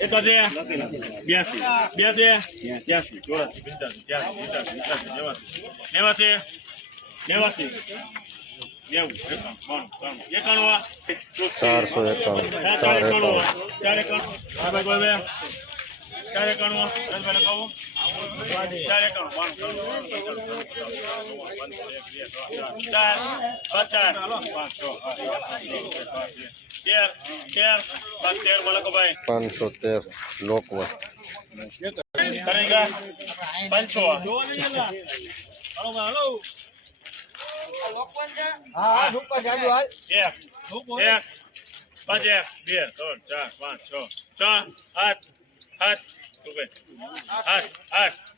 એકાસી બ્યાસી બ્યાસી ત્યાસી ચોરાસી પંચ્યાસી ત્યાસી પંચ્યાસી પંચ્યાસી નેવાસી નેવાસી નેવાસી ચારસો એકાણું ચાર એકાણું ચાર બે ચાર એકાણું ચાર એકાણું ચાર ચાર પાંચ છ આઠ, આઠ, તેર તેર પાંચ તેર બોલો કે ભાઈ પાંચસો તેર લોકવન કરેગા પાંચસો એક એક પાંચ એક બે ત્રણ ચાર પાંચ છ છ આઠ આઠ રૂપિયા આઠ આઠ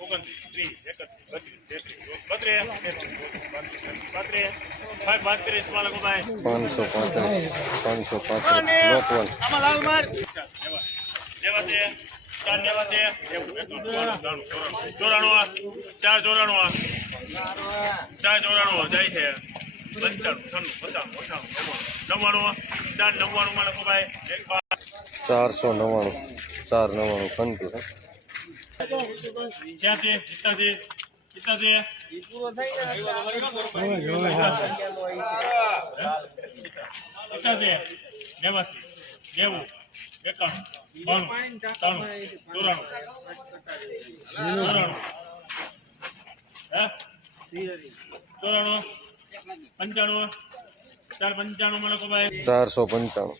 ઓગણત્રીસ એકત્રીસ બત્રીસ તેત્રીસ બત્રીસ બત્રીસ ભાઈ પાંત્રીસ પાંચસો પાંત્રીસ પાંચસો પાંત્રીસ લોકવન નેવાસી ચાર નેવાસી ચોરાણું ચાર ચોરાણું ચાર ચોરાણું જાય છે પંચાણું છન્નું પચાસ અઠાણું નવ્વાણું, ચાર નવ્વાણું માં લખો ભાઈ ચારસો નવ્વાણું ચાર નવ્વાણું કંટુ છ્યાસી સિત્તાસી સિત્તાસી સિત્તાસી નેવાસી નેવું પંચાણું ચાર પંચાણું માં લખો ભાઈ ચારસો પંચાણું.